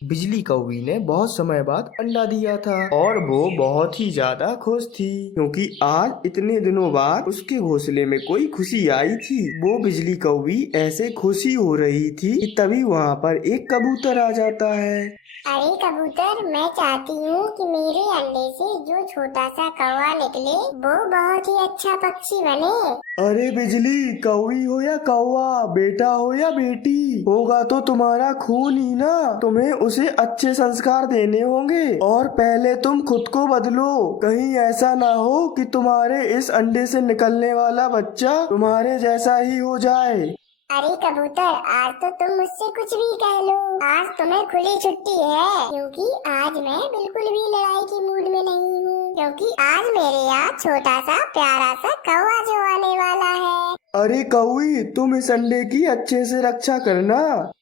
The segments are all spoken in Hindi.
बिजली कौवी ने बहुत समय बाद अंडा दिया था और वो बहुत ही ज्यादा खुश थी क्योंकि आज इतने दिनों बाद उसके घोंसले में कोई खुशी आई थी। वो बिजली कौवी ऐसे खुशी हो रही थी कि तभी वहाँ पर एक कबूतर आ जाता है। अरे कबूतर, मैं चाहती हूँ कि मेरे अंडे से जो छोटा सा कौवा निकले वो बहुत ही अच्छा पक्षी बने। अरे बिजली, कौवी हो या कौवा, बेटा हो या बेटी, होगा तो तुम्हारा खून ही ना। तुम्हें उसे अच्छे संस्कार देने होंगे और पहले तुम खुद को बदलो। कहीं ऐसा ना हो कि तुम्हारे इस अंडे से निकलने वाला बच्चा तुम्हारे जैसा ही हो जाए। अरे कबूतर, आज तो तुम मुझसे कुछ भी कह लो। आज तुम्हें खुली छुट्टी है क्योंकि आज मैं बिल्कुल भी लड़ाई की मूड में नहीं हूँ, क्योंकि आज मेरे यहाँ छोटा सा प्यारा सा कौवा जो आने वाला है। अरे कौवी, तुम इस अंडे की अच्छे से रक्षा करना।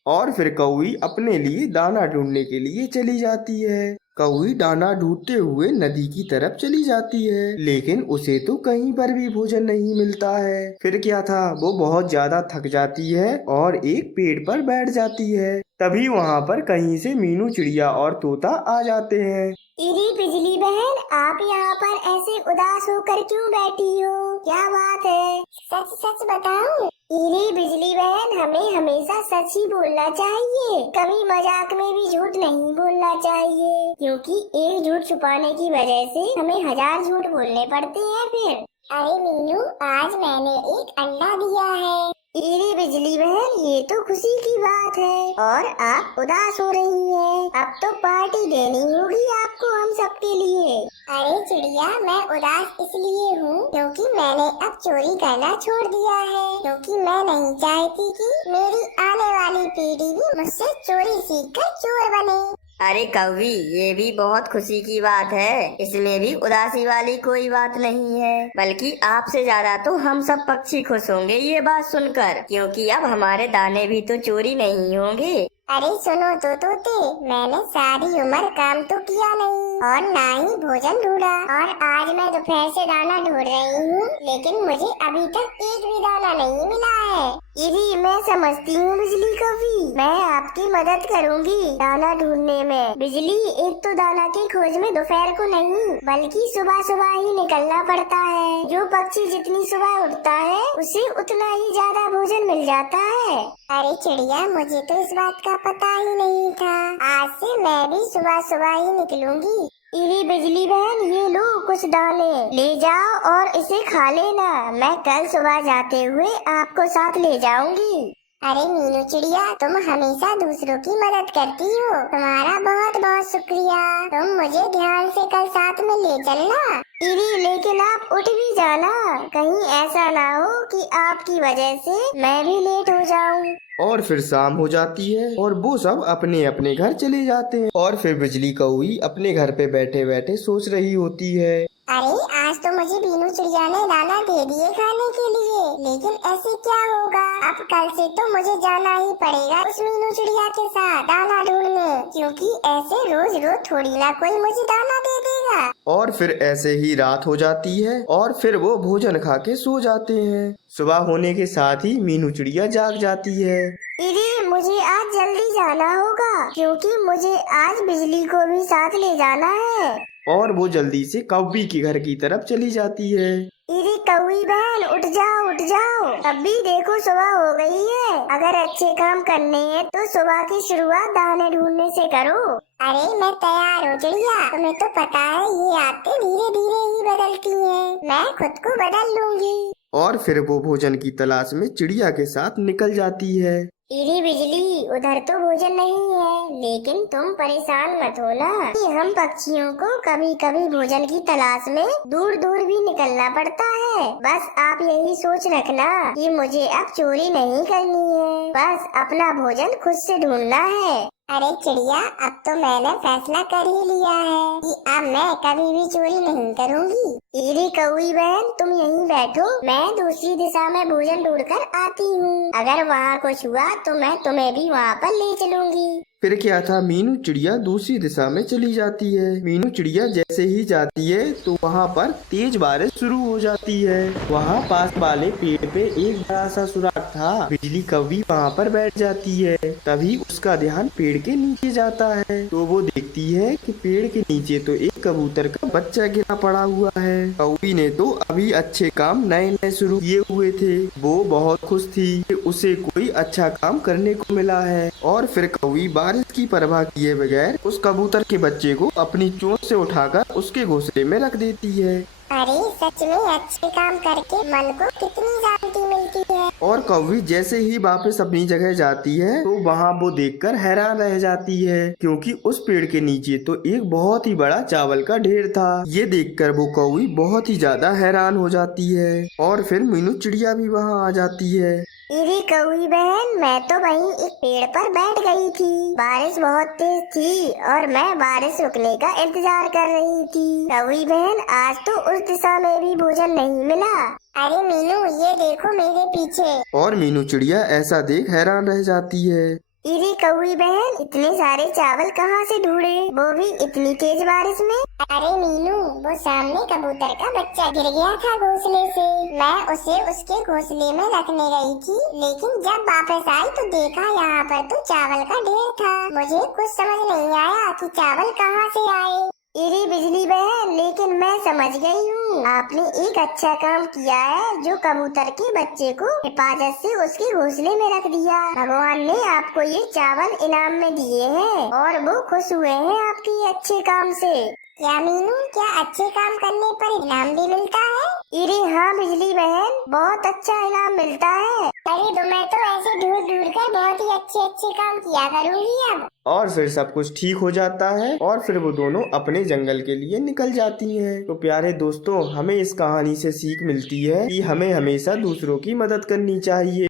और फिर कौवी अपने लिए दाना ढूंढने के लिए चली जाती है। कौवी दाना ढूंढते हुए नदी की तरफ चली जाती है, लेकिन उसे तो कहीं पर भी भोजन नहीं मिलता है। फिर क्या था, वो बहुत ज्यादा थक जाती है और एक पेड़ पर बैठ जाती है। तभी वहाँ पर कहीं से मीनू चिड़िया और तोता आ जाते हैं। इरी बिजली बहन, आप यहाँ पर ऐसे उदास होकर क्यों बैठी हो? क्या बात है? सच सच बताऊं? इरी बिजली बहन, हमें हमेशा सच ही बोलना चाहिए, कभी मजाक में भी झूठ नहीं बोलना चाहिए, क्योंकि एक झूठ छुपाने की वजह से हमें 1000 झूठ बोलने पड़ते हैं फिर। अरे मीनू, आज मैंने एक अंडा दिया है। इरी बिजली बहन, ये तो खुशी की बात है और आप उदास हो रही हैं। अब तो पार्टी देनी होगी आपको हम सबके लिए। अरे चिड़िया, मैं उदास इसलिए हूँ क्योंकि मैंने अब चोरी करना छोड़ दिया है, क्योंकि मैं नहीं चाहती कि मेरी आने वाली पीढ़ी भी मुझसे चोरी सीखकर चोर बने। अरे कौवी, ये भी बहुत खुशी की बात है, इसमें भी उदासी वाली कोई बात नहीं है, बल्कि आपसे ज्यादा तो हम सब पक्षी खुश होंगे ये बात सुनकर, क्योंकि अब हमारे दाने भी तो चोरी नहीं होंगे। अरे सुनो तो तोते, मैंने सारी उम्र काम तो किया नहीं और ना ही भोजन ढूंढा, और आज मैं दोपहर से दाना ढूंढ रही हूँ, लेकिन मुझे अभी तक एक भी दाना नहीं मिला है। यही मैं समझती हूँ बिजली कौवी, मैं आपकी मदद करूँगी दाना ढूंढने में। बिजली, एक तो दाना की खोज में दोपहर को नहीं बल्कि सुबह सुबह ही निकलना पड़ता है। जो पक्षी जितनी सुबह उठता है उसे उतना ही ज्यादा भोजन मिल जाता है। अरे चिड़िया, मुझे तो इस बात का पता ही नहीं था। आज से मैं भी सुबह सुबह ही निकलूंगी। इरी बिजली बहन, ये लो कुछ दाने, ले जाओ और इसे खा लेना। मैं कल सुबह जाते हुए आपको साथ ले जाऊंगी। अरे मीनू चिड़िया, तुम हमेशा दूसरों की मदद करती हो, तुम्हारा बहुत बहुत शुक्रिया। तुम मुझे ध्यान से कल साथ में ले चलना। इरी, लेकिन आप उठ भी जाना, कहीं ऐसा ना हो कि आपकी वजह से मैं भी लेट हो जाऊं। और फिर शाम हो जाती है और वो सब अपने अपने घर चले जाते हैं। और फिर बिजली कौवी अपने घर पे बैठे बैठे सोच रही होती है। अरे आज तो मुझे बीनू चिड़िया ने दाना दे दिए खाने के लिए, लेकिन ऐसे क्या होगा? अब कल से तो मुझे जाना ही पड़ेगा उस मीनू चिड़िया के साथ दाना ढूंढने, क्योंकि ऐसे रोज रोज थोड़ी ना कोई मुझे दाना दे देगा। और फिर ऐसे ही रात हो जाती है और फिर वो भोजन खा के सो जाते हैं। सुबह होने के साथ ही मीनू चिड़िया जाग जाती है। इरी, मुझे आज जल्दी जाना होगा क्योंकि मुझे आज बिजली को भी साथ ले जाना है। और वो जल्दी से कौवी के घर की तरफ चली जाती है। इरी कौवी बहन, उठ जाओ उठ जाओ, अब भी देखो सुबह हो गई है। अगर अच्छे काम करने हैं तो सुबह की शुरुआत दाने ढूंढने से करो। अरे मैं तैयार हूँ चिड़िया, तुम्हें तो पता है ये आते धीरे धीरे ही बदलती हैं। मैं खुद को बदल लूंगी। और फिर वो भोजन की तलाश में चिड़िया के साथ निकल जाती है। इरी बिजली, उधर तो भोजन नहीं है, लेकिन तुम परेशान मत होना कि हम पक्षियों को कभी कभी भोजन की तलाश में दूर दूर भी निकलना पड़ता है। बस आप यही सोच रखना कि मुझे अब चोरी नहीं करनी है, बस अपना भोजन खुद से ढूंढना है। अरे चिड़िया, अब तो मैंने फैसला कर ही लिया है कि अब मैं कभी भी चोरी नहीं करूँगी। इरी कौवी बहन, तुम यहीं बैठो, मैं दूसरी दिशा में भोजन ढूंढकर आती हूँ। अगर वहाँ कुछ हुआ तो मैं तुम्हें भी वहाँ पर ले चलूंगी। फिर क्या था, मीनू चिड़िया दूसरी दिशा में चली जाती है। मीनू चिड़िया जैसे ही जाती है तो वहाँ पर तेज बारिश शुरू हो जाती है। वहाँ पास वाले पेड़ पे एक बड़ा सा सुराख था। बिजली कौवी वहाँ पर बैठ जाती है। तभी उसका ध्यान पेड़ के नीचे जाता है तो वो देखती है कि पेड़ के नीचे तो एक कबूतर का बच्चा गिरा पड़ा हुआ है। कौवी ने तो अभी अच्छे काम नए नए शुरू किए हुए थे। वो बहुत खुश थी कि उसे कोई अच्छा काम करने को मिला है। और फिर कौवी बारिश की परवाह किए बगैर उस कबूतर के बच्चे को अपनी चोंच से उठाकर उसके घोंसले में रख देती है। अरे सच में अच्छे काम करके मन को कितनी शांति मिलती है। और कौवी जैसे ही वापस अपनी जगह जाती है तो वहाँ वो देखकर हैरान रह जाती है, क्योंकि उस पेड़ के नीचे तो एक बहुत ही बड़ा चावल का ढेर था। ये देखकर वो कौवी बहुत ही ज्यादा हैरान हो जाती है। और फिर मीनू चिड़िया भी वहाँ आ जाती है। इरी कौवी बहन, मैं तो वहीं एक पेड़ पर बैठ गई थी। बारिश बहुत तेज थी और मैं बारिश रुकने का इंतजार कर रही थी। कौवी बहन, आज तो उस दिशा में भी भोजन नहीं मिला। अरे मीनू, ये देखो मेरे पीछे। और मीनू चिड़िया ऐसा देख हैरान रह जाती है। इरी कौवी बहन, इतने सारे चावल कहाँ से ढूंढे, वो भी इतनी तेज बारिश में? अरे मीनू, वो सामने कबूतर का बच्चा गिर गया था घोंसले से। मैं उसे उसके घोंसले में रखने गई थी, लेकिन जब वापस आई तो देखा यहाँ पर तो चावल का ढेर था। मुझे कुछ समझ नहीं आया कि चावल कहाँ से आए। इरी बिजली बहन, लेकिन मैं समझ गई हूँ, आपने एक अच्छा काम किया है जो कबूतर के बच्चे को हिफाजत से उसके घोंसले में रख दिया। भगवान ने आपको ये चावल इनाम में दिए हैं और वो खुश हुए हैं आपके अच्छे काम से। क्या मीनू, क्या अच्छे काम करने पर इनाम भी मिलता है? इरे हाँ बिजली बहन, बहुत अच्छा इनाम मिलता है। अरे तो मैं तो ऐसे ढूंढ ढूंढ कर बहुत ही अच्छे अच्छे काम किया करूँगी अब। और फिर सब कुछ ठीक हो जाता है और फिर वो दोनों अपने जंगल के लिए निकल जाती हैं। तो प्यारे दोस्तों, हमें इस कहानी से सीख मिलती है कि हमें हमेशा दूसरों की मदद करनी चाहिए।